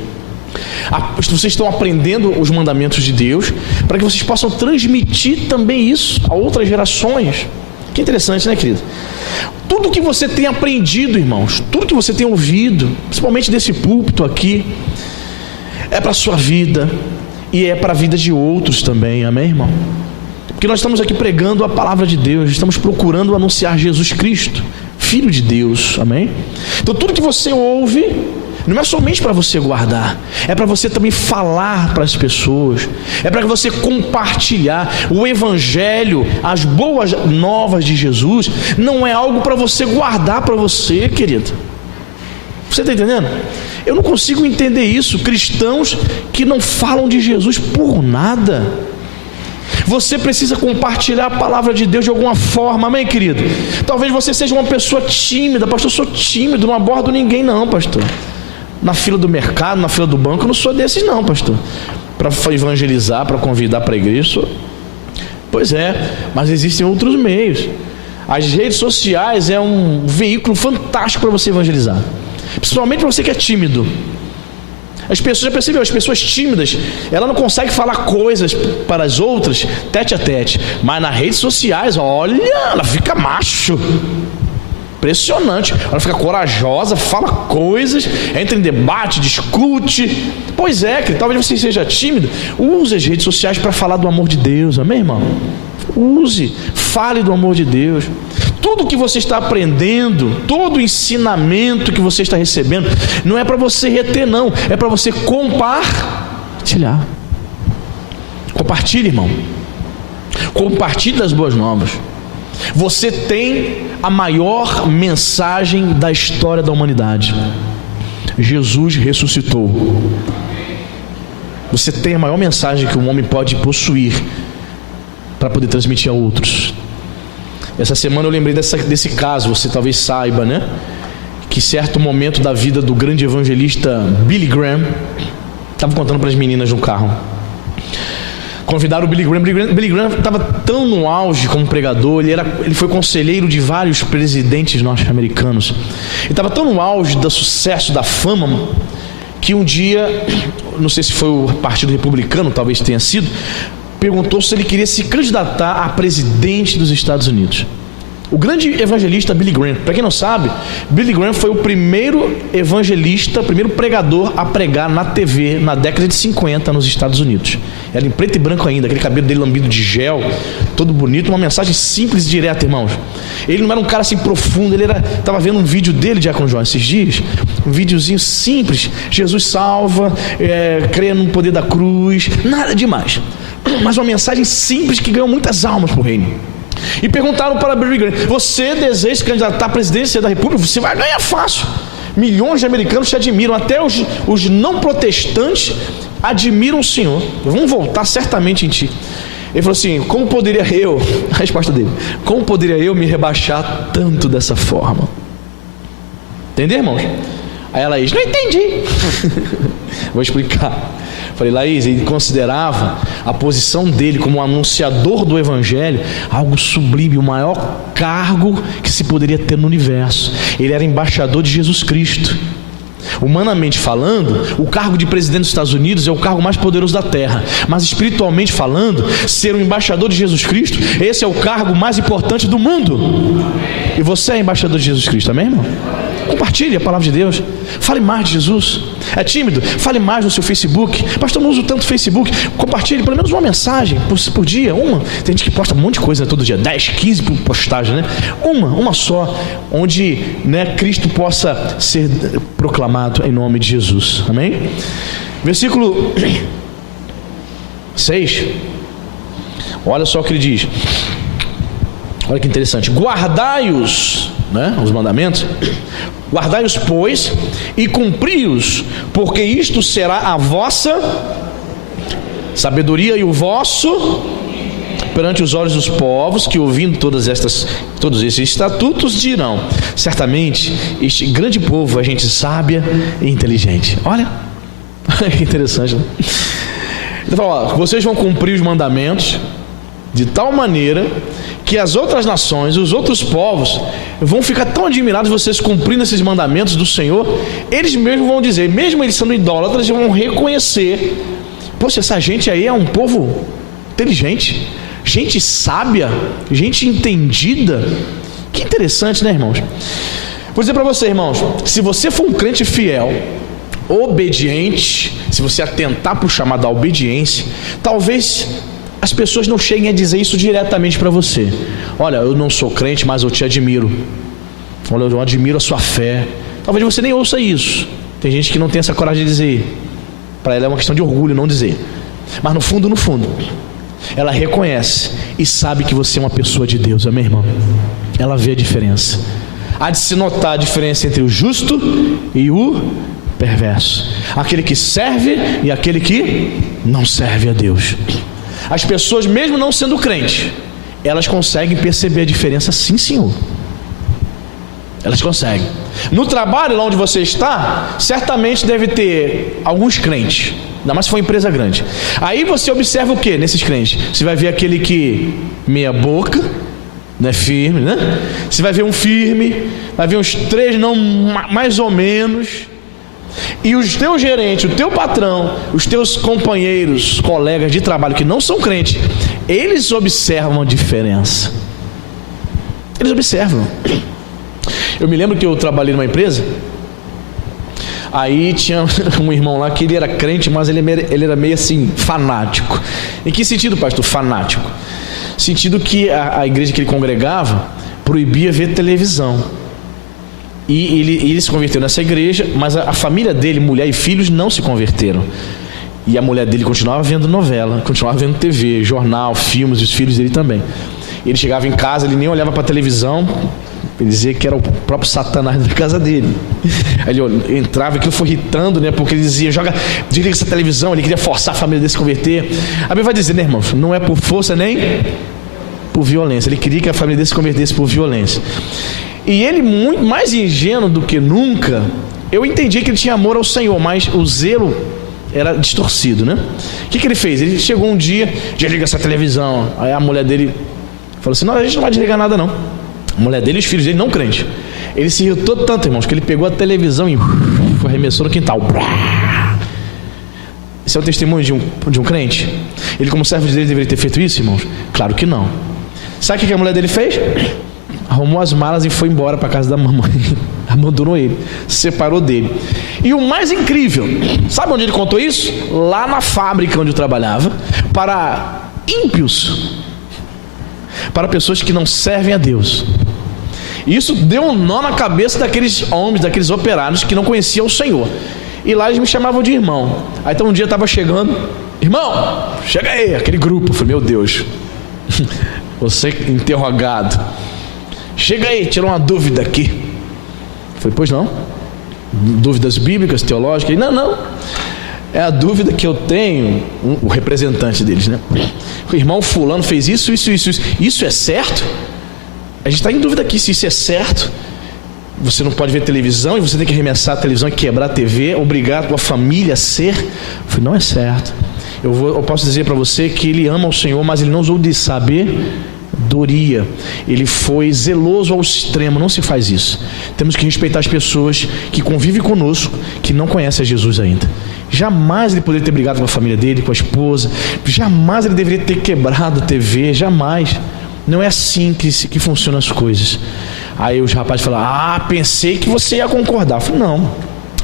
Vocês estão aprendendo os mandamentos de Deus, para que vocês possam transmitir também isso a outras gerações. Que interessante, né, querido? Tudo que você tem aprendido, irmãos, tudo que você tem ouvido, principalmente desse púlpito aqui, é para a sua vida e é para a vida de outros também, amém, irmão? Porque nós estamos aqui pregando a palavra de Deus, estamos procurando anunciar Jesus Cristo, Filho de Deus, amém? Então tudo que você ouve não é somente para você guardar, é para você também falar para as pessoas, é para você compartilhar o Evangelho, as boas novas de Jesus. Não é algo para você guardar para você, querido. Você está entendendo? Eu não consigo entender isso. Cristãos que não falam de Jesus por nada. Você precisa compartilhar a palavra de Deus de alguma forma, amém, querido? Talvez você seja uma pessoa tímida. Pastor, eu sou tímido, não abordo ninguém não, pastor. Na fila do mercado, na fila do banco, eu não sou desses não, pastor. Para evangelizar, para convidar para a igreja, sou... Pois é, mas existem outros meios. As redes sociais é um veículo fantástico para você evangelizar, principalmente para você que é tímido. As pessoas, já percebeu, as pessoas tímidas, ela não consegue falar coisas para as outras tete a tete, mas nas redes sociais, olha, ela fica macho, impressionante, ela fica corajosa, fala coisas, entra em debate, discute. Pois é, que talvez você seja tímido, use as redes sociais para falar do amor de Deus, amém, irmão? Use, fale do amor de Deus. Tudo que você está aprendendo, todo o ensinamento que você está recebendo, não é para você reter não, é para você compartilhar. Compartilhe, irmão. Compartilhe das boas novas. Você tem a maior mensagem da história da humanidade. Jesus ressuscitou. Você tem a maior mensagem que um homem pode possuir para poder transmitir a outros. Essa semana eu lembrei desse caso, você talvez saiba, né? Que certo momento da vida do grande evangelista Billy Graham, estava contando para as meninas no carro. Convidaram o Billy Graham. Billy Graham estava tão no auge como pregador, ele foi conselheiro de vários presidentes norte-americanos. Ele estava tão no auge do sucesso, da fama, que um dia, não sei se foi o Partido Republicano, talvez tenha sido, perguntou se ele queria se candidatar a presidente dos Estados Unidos. O grande evangelista Billy Graham, para quem não sabe, Billy Graham foi o primeiro evangelista, o primeiro pregador a pregar na TV na década de 50 nos Estados Unidos. Era em preto e branco ainda, aquele cabelo dele lambido de gel, todo bonito, uma mensagem simples e direta, irmãos. Ele não era um cara assim profundo, estava vendo um vídeo dele, Diácono João, esses dias, um videozinho simples, Jesus salva, creia no poder da cruz, nada demais, mas uma mensagem simples que ganhou muitas almas para o reino. E perguntaram para Billy Graham: você deseja se candidatar à presidência da República? Você vai ganhar fácil. Milhões de americanos te admiram, até os não protestantes admiram o Senhor, vão voltar certamente em ti. Ele falou assim: como poderia eu, a resposta dele, como poderia eu me rebaixar tanto dessa forma? Entendeu, irmãos? Aí ela diz: não entendi. Vou explicar. Falei: Laís, ele considerava a posição dele como um anunciador do Evangelho algo sublime, o maior cargo que se poderia ter no universo. Ele era embaixador de Jesus Cristo. Humanamente falando, o cargo de presidente dos Estados Unidos é o cargo mais poderoso da terra, mas espiritualmente falando, ser um embaixador de Jesus Cristo, esse é o cargo mais importante do mundo. E você é embaixador de Jesus Cristo, amém, irmão? Compartilhe a palavra de Deus, fale mais de Jesus. É tímido? Fale mais no seu Facebook. Pastor, não uso tanto Facebook. Compartilhe pelo menos uma mensagem por dia, uma. Tem gente que posta um monte de coisa, né, todo dia, 10, 15 postagens, né? Uma só, onde, né, Cristo possa ser proclamado em nome de Jesus, amém? Versículo 6, olha só o que ele diz. Olha que interessante: guardai-os, né, os mandamentos, guardai-os, pois, e cumpri-os, porque isto será a vossa sabedoria e o vosso perante os olhos dos povos, que ouvindo todos esses estatutos dirão: certamente este grande povo é gente sábia e inteligente. Olha que interessante, né? Ele fala: ó, vocês vão cumprir os mandamentos de tal maneira que as outras nações, os outros povos vão ficar tão admirados de vocês cumprindo esses mandamentos do Senhor. Eles mesmos vão dizer, mesmo eles sendo idólatras, eles vão reconhecer: poxa, essa gente aí é um povo inteligente, gente sábia, gente entendida. Que interessante, né, irmãos? Vou dizer para você, irmãos, se você for um crente fiel, obediente, se você atentar para o chamado da obediência, talvez as pessoas não cheguem a dizer isso diretamente para você. Olha, eu não sou crente, mas eu te admiro. Olha, eu admiro a sua fé. Talvez você nem ouça isso. Tem gente que não tem essa coragem de dizer. Para ela é uma questão de orgulho não dizer. Mas no fundo, ela reconhece e sabe que você é uma pessoa de Deus, amém, irmão? Ela vê a diferença. Há de se notar a diferença entre o justo e o perverso, aquele que serve e aquele que não serve a Deus. As pessoas, mesmo não sendo crentes, elas conseguem perceber a diferença, sim, senhor. Elas conseguem. No trabalho, lá onde você está, certamente deve ter alguns crentes, ainda mais se for empresa grande. Aí você observa o que nesses crentes? Você vai ver aquele que meia boca, não é firme, né? Você vai ver um firme, vai ver uns 3 não mais ou menos. E os teus gerentes, o teu patrão, os teus companheiros, colegas de trabalho que não são crentes, eles observam a diferença. Eles observam. Eu me lembro que eu trabalhei numa empresa. Aí tinha um irmão lá que ele era crente, mas ele era meio assim, fanático. Em que sentido, pastor? Fanático. Sentido que a igreja que ele congregava proibia ver televisão. E ele se converteu nessa igreja, mas a família dele, mulher e filhos, não se converteram. E a mulher dele continuava vendo novela, continuava vendo TV, jornal, filmes, e os filhos dele também. Ele chegava em casa, ele nem olhava para a televisão, ele dizia que era o próprio Satanás da casa dele. Aí ele entrava, aquilo foi irritando, né? Porque ele dizia: desliga essa televisão. Ele queria forçar a família dele a se converter. A Bíblia vai dizer, né, irmãos? Não é por força nem por violência. Ele queria que a família dele se convertesse por violência. E ele, muito mais ingênuo do que nunca, eu entendi que ele tinha amor ao Senhor, mas o zelo era distorcido, né? O que ele fez? Ele chegou um dia: desliga essa televisão. Aí a mulher dele falou assim: não, a gente não vai desligar nada não. A mulher dele e os filhos dele não crentes. Ele se irritou tanto, irmãos, que ele pegou a televisão e arremessou no quintal. Isso é o testemunho de um crente? Ele, como servo de Deus, deveria ter feito isso, irmãos? Claro que não. Sabe o que a mulher dele fez? Arrumou as malas e foi embora para a casa da mamãe. Abandonou ele, se separou dele. E o mais incrível, sabe onde ele contou isso? Lá na fábrica onde eu trabalhava, para ímpios, para pessoas que não servem a Deus. Isso deu um nó na cabeça daqueles homens, daqueles operários que não conheciam o Senhor. E lá eles me chamavam de irmão. Aí então um dia eu estava chegando, irmão, chega aí, aquele grupo. Eu falei, meu Deus, você interrogado, chega aí, tirou uma dúvida aqui. Eu falei, pois não? Dúvidas bíblicas, teológicas? Não, é a dúvida que eu tenho, o representante deles, né? O irmão fulano fez isso. Isso é certo? A gente está em dúvida aqui se isso é certo. Você não pode ver televisão e você tem que arremessar a televisão e quebrar a TV, obrigar a tua família a ser. Eu falei, não é certo. Eu posso dizer para você que ele ama o Senhor, mas ele não usou de sabedoria. Ele foi zeloso ao extremo. Não se faz isso. Temos que respeitar as pessoas que convivem conosco, que não conhecem a Jesus ainda. Jamais ele poderia ter brigado com a família dele, com a esposa. Jamais ele deveria ter quebrado a TV. Jamais. Não é assim que funcionam as coisas. Aí os rapazes falaram, pensei que você ia concordar. Eu falei, não.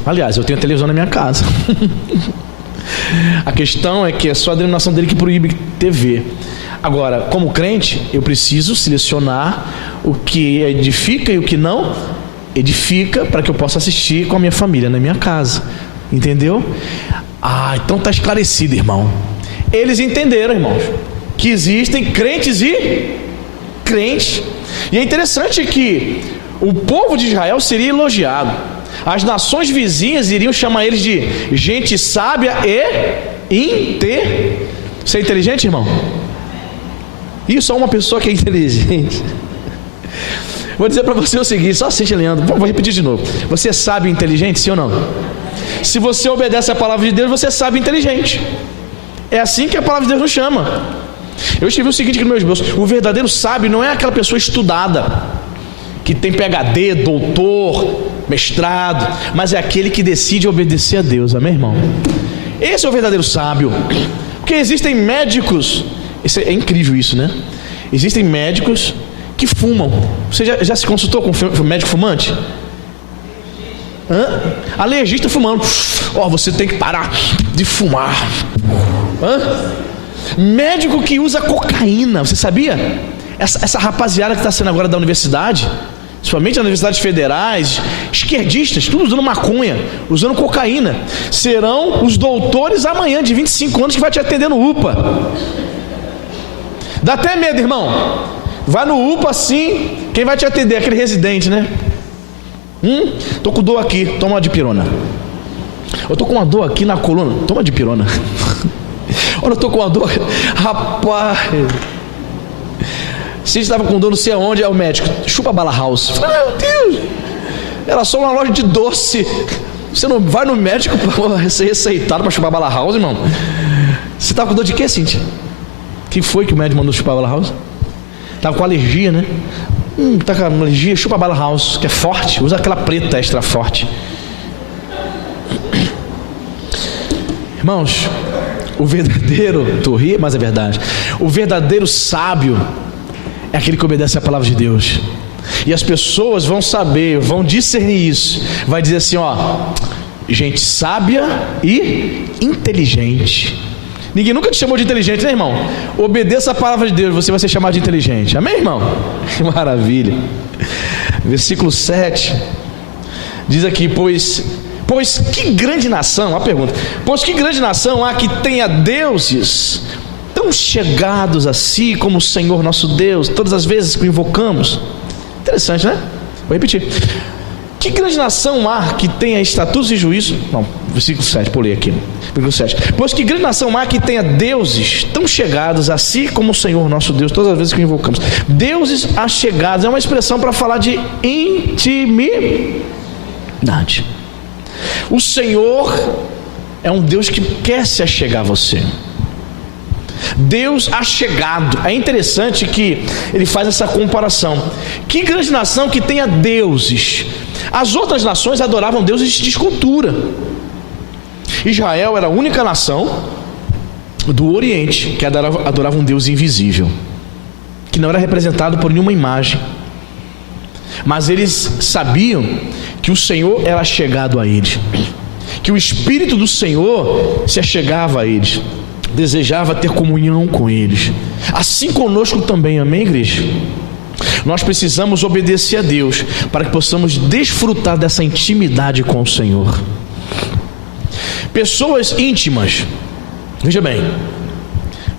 Aliás, eu tenho televisão na minha casa. A questão é que é só a denominação dele que proíbe TV. Agora, como crente, eu preciso selecionar o que edifica e o que não edifica, para que eu possa assistir com a minha família, na minha casa. Entendeu? Então está esclarecido, irmão. Eles entenderam, irmãos, que existem crentes e crentes. E é interessante que o povo de Israel seria elogiado. As nações vizinhas iriam chamar eles de gente sábia e Você é inteligente, irmão? Isso é uma pessoa que é inteligente. Vou dizer para você o seguinte, só assiste, Leandro. Vou repetir de novo. Você é sábio e inteligente, sim ou não? Se você obedece a palavra de Deus, você é sábio e inteligente. É assim que a palavra de Deus nos chama. Eu escrevi o seguinte aqui no meu esboço: o verdadeiro sábio não é aquela pessoa estudada, que tem PhD, doutor, mestrado, mas é aquele que decide obedecer a Deus. Amém, irmão? Esse é o verdadeiro sábio. Porque existem médicos, é incrível isso, né? Existem médicos que fumam. Você já se consultou com um médico fumante? Alergista fumando. Você tem que parar de fumar. Médico que usa cocaína. Você sabia? Essa rapaziada que está saindo agora da universidade, principalmente nas universidades federais, esquerdistas, tudo usando maconha, usando cocaína, serão os doutores amanhã de 25 anos que vai te atender no UPA. Dá até medo, irmão. Vai no UPA assim, quem vai te atender? Aquele residente, né? Tô com dor aqui, toma uma dipirona. Eu tô com uma dor aqui na coluna, toma dipirona. Olha, eu tô com uma dor, rapaz. Se estava com dor não sei aonde, é o médico, chupa bala house. Meu Deus, era só uma loja de doce. Você não vai no médico para ser receitado para chupar bala house, irmão? Você estava com dor de quê, Cíntia? Que foi que o médico mandou chupar bala house? Estava com alergia, né? Tá com alergia, chupa bala house, que é forte, usa aquela preta extra forte. Irmãos, o verdadeiro, tu ri, mas é verdade, o verdadeiro sábio é aquele que obedece a palavra de Deus. E as pessoas vão saber, vão discernir isso. Vai dizer assim, gente sábia e inteligente. Ninguém nunca te chamou de inteligente, né, irmão? Obedeça a palavra de Deus, você vai ser chamado de inteligente. Amém, irmão? Que maravilha. Versículo 7 diz aqui, pois que grande nação, uma pergunta, pois que grande nação há que tenha deuses tão chegados a si como o Senhor nosso Deus, todas as vezes que o invocamos. Interessante, né? Vou repetir. Que grande nação há que tenha estatutos e juízo? Não, versículo 7, pulei aqui. Versículo 7. Pois que grande nação há que tenha deuses tão chegados a si como o Senhor nosso Deus, todas as vezes que o invocamos. Deuses achegados é uma expressão para falar de intimidade. O Senhor é um Deus que quer se achegar a você. Deus achegado. É interessante que ele faz essa comparação. Que grande nação que tenha deuses. As outras nações adoravam deuses de escultura. Israel era a única nação do Oriente que adorava um Deus invisível, que não era representado por nenhuma imagem, mas eles sabiam que o Senhor era chegado a eles, que o Espírito do Senhor se achegava a eles, desejava ter comunhão com eles. Assim conosco também, amém, igreja? Nós precisamos obedecer a Deus para que possamos desfrutar dessa intimidade com o Senhor. Pessoas íntimas, veja bem,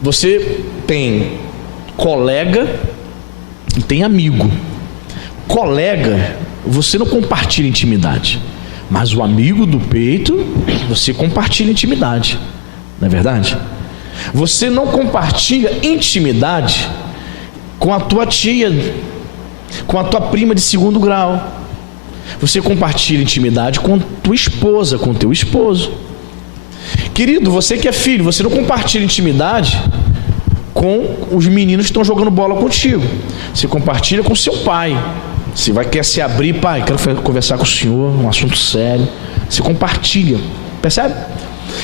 você tem colega e tem amigo. Colega, você não compartilha intimidade, mas o amigo do peito, você compartilha intimidade, não é verdade? Você não compartilha intimidade com a tua tia, com a tua prima de segundo grau. Você compartilha intimidade com tua esposa, com teu esposo. Querido, você que é filho, você não compartilha intimidade com os meninos que estão jogando bola contigo. Você compartilha com seu pai. Você quer se abrir, pai, quero conversar com o senhor, um assunto sério. Você compartilha, percebe?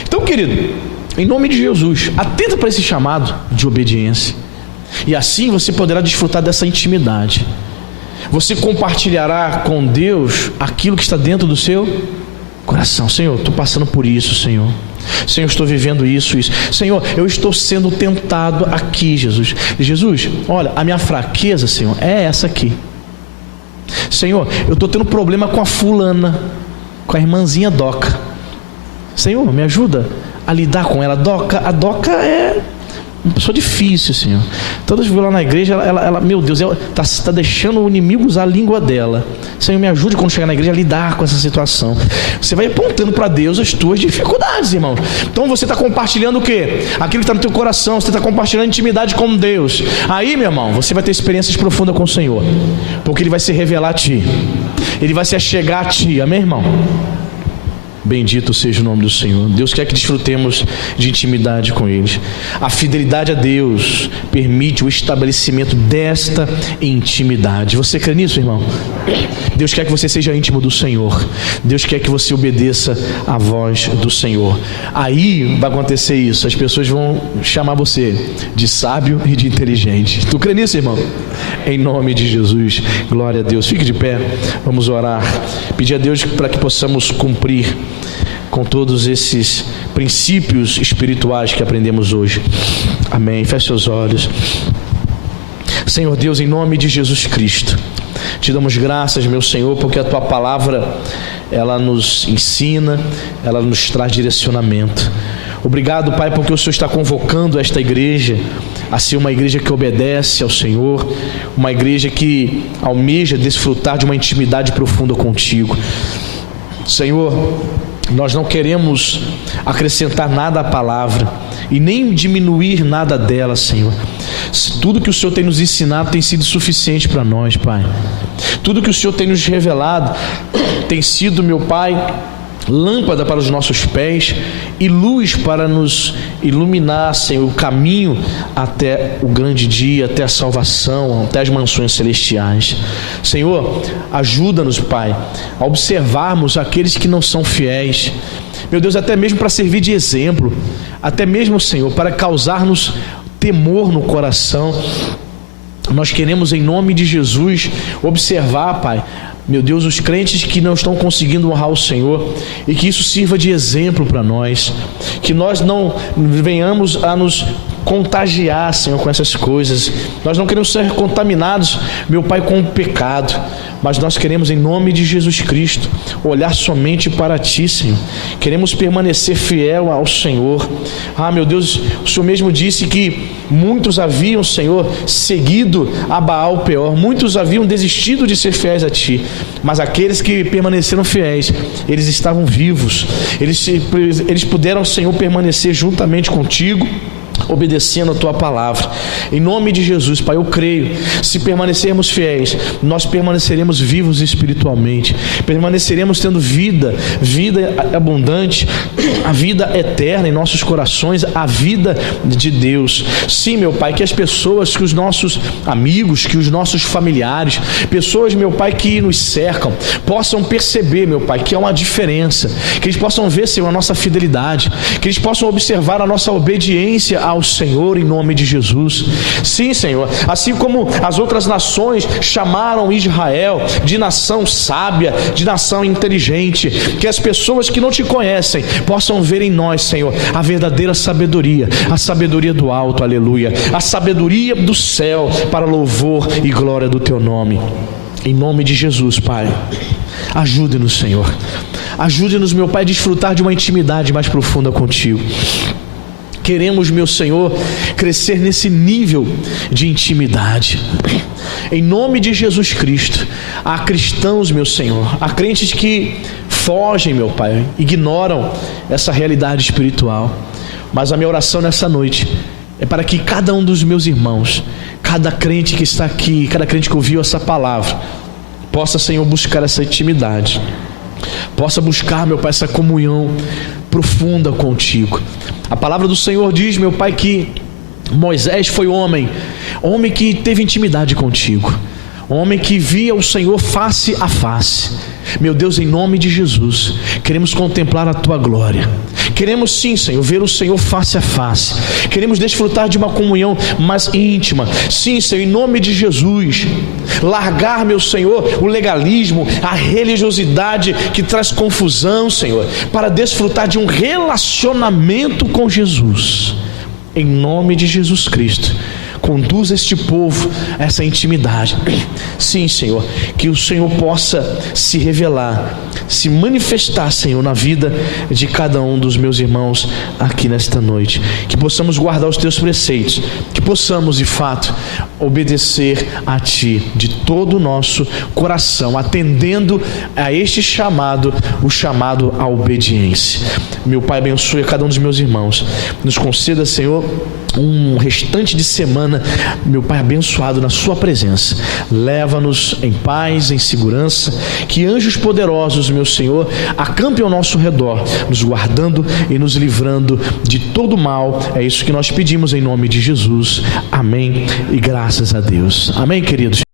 Então, querido, em nome de Jesus, atenta para esse chamado de obediência, e assim você poderá desfrutar dessa intimidade. Você compartilhará com Deus aquilo que está dentro do seu coração. Senhor, estou passando por isso, Senhor. Senhor, estou vivendo isso. Senhor, eu estou sendo tentado aqui, Jesus. Jesus, olha, a minha fraqueza, Senhor, é essa aqui. Senhor, eu estou tendo problema com a fulana, com a irmãzinha Doca. Senhor, me ajuda a lidar com ela. A Doca é uma pessoa difícil, Senhor. Todas as vezes lá na igreja, ela meu Deus, está deixando o inimigo usar a língua dela. Senhor, me ajude quando chegar na igreja a lidar com essa situação. Você vai apontando para Deus as tuas dificuldades, irmão. Então você está compartilhando o quê? Aquilo que está no teu coração. Você está compartilhando intimidade com Deus. Aí, meu irmão, você vai ter experiências profundas com o Senhor, porque Ele vai se revelar a ti, Ele vai se achegar a ti. Amém, irmão? Bendito seja o nome do Senhor. Deus quer que desfrutemos de intimidade com Ele. A fidelidade a Deus permite o estabelecimento desta intimidade. Você crê nisso, irmão? Deus quer que você seja íntimo do Senhor. Deus quer que você obedeça à voz do Senhor. Aí vai acontecer isso. As pessoas vão chamar você de sábio e de inteligente. Tu crê nisso, irmão? Em nome de Jesus. Glória a Deus. Fique de pé. Vamos orar. Pedir a Deus para que possamos cumprir com todos esses princípios espirituais que aprendemos hoje. Amém. Feche seus olhos. Senhor Deus, em nome de Jesus Cristo, te damos graças, meu Senhor, porque a tua palavra, ela nos ensina, ela nos traz direcionamento. Obrigado, Pai, porque o Senhor está convocando esta igreja a ser uma igreja que obedece ao Senhor, uma igreja que almeja desfrutar de uma intimidade profunda contigo. Senhor, nós não queremos acrescentar nada à palavra e nem diminuir nada dela, Senhor. Tudo que o Senhor tem nos ensinado tem sido suficiente para nós, Pai. Tudo que o Senhor tem nos revelado tem sido, meu Pai, lâmpada para os nossos pés e luz para nos iluminar, Senhor, o caminho até o grande dia, até a salvação, até as mansões celestiais. Senhor, ajuda-nos, Pai, a observarmos aqueles que não são fiéis, meu Deus, até mesmo para servir de exemplo, até mesmo, Senhor, para causar-nos temor no coração. Nós queremos, em nome de Jesus, observar, Pai, meu Deus, os crentes que não estão conseguindo honrar o Senhor, e que isso sirva de exemplo para nós, que nós não venhamos a nos contagiar, Senhor, com essas coisas. Nós não queremos ser contaminados, meu Pai, com o pecado, mas nós queremos, em nome de Jesus Cristo, olhar somente para Ti, Senhor. Queremos permanecer fiel ao Senhor. Meu Deus, o Senhor mesmo disse que muitos haviam, Senhor, seguido a Baal Peor, muitos haviam desistido de ser fiéis a Ti, mas aqueles que permaneceram fiéis, eles estavam vivos, eles puderam, Senhor, permanecer juntamente contigo, obedecendo a tua palavra. Em nome de Jesus, Pai, eu creio, se permanecermos fiéis, nós permaneceremos vivos espiritualmente, permaneceremos tendo vida abundante, a vida eterna em nossos corações, a vida de Deus. Sim, meu Pai, que as pessoas, que os nossos amigos, que os nossos familiares, pessoas, meu Pai, que nos cercam, possam perceber, meu Pai, que há uma diferença, que eles possam ver, Senhor, a nossa fidelidade, que eles possam observar a nossa obediência ao Senhor, em nome de Jesus. Sim, Senhor, assim como as outras nações chamaram Israel de nação sábia, de nação inteligente, que as pessoas que não te conhecem possam ver em nós, Senhor, a verdadeira sabedoria, a sabedoria do alto, aleluia, a sabedoria do céu, para louvor e glória do teu nome. Em nome de Jesus, Pai, ajude-nos, Senhor, ajude-nos, meu Pai, a desfrutar de uma intimidade mais profunda contigo. Queremos, meu Senhor, crescer nesse nível de intimidade. Em nome de Jesus Cristo. Há cristãos, meu Senhor, há crentes que fogem, meu Pai, ignoram essa realidade espiritual. Mas a minha oração nessa noite é para que cada um dos meus irmãos, cada crente que está aqui, cada crente que ouviu essa palavra, possa, Senhor, buscar essa intimidade, possa buscar, meu Pai, essa comunhão profunda contigo. A palavra do Senhor diz, meu Pai, que Moisés foi homem que teve intimidade contigo, homem que via o Senhor face a face. Meu Deus, em nome de Jesus, queremos contemplar a tua glória. Queremos sim, Senhor, ver o Senhor face a face. Queremos desfrutar de uma comunhão mais íntima. Sim, Senhor, em nome de Jesus, largar, meu Senhor, o legalismo, a religiosidade que traz confusão, Senhor, para desfrutar de um relacionamento com Jesus. Em nome de Jesus Cristo, conduz este povo a essa intimidade. Sim, Senhor, que o Senhor possa se revelar, se manifestar, Senhor, na vida de cada um dos meus irmãos aqui nesta noite. Que possamos guardar os teus preceitos, que possamos de fato obedecer a ti de todo o nosso coração, atendendo a este chamado, o chamado à obediência. Meu Pai, abençoe a cada um dos meus irmãos. Nos conceda, Senhor, um restante de semana, meu Pai, abençoado na sua presença. Leva-nos em paz, em segurança, que anjos poderosos, meu Senhor, acampem ao nosso redor, nos guardando e nos livrando de todo mal. É isso que nós pedimos em nome de Jesus. Amém e graças a Deus. Amém, queridos.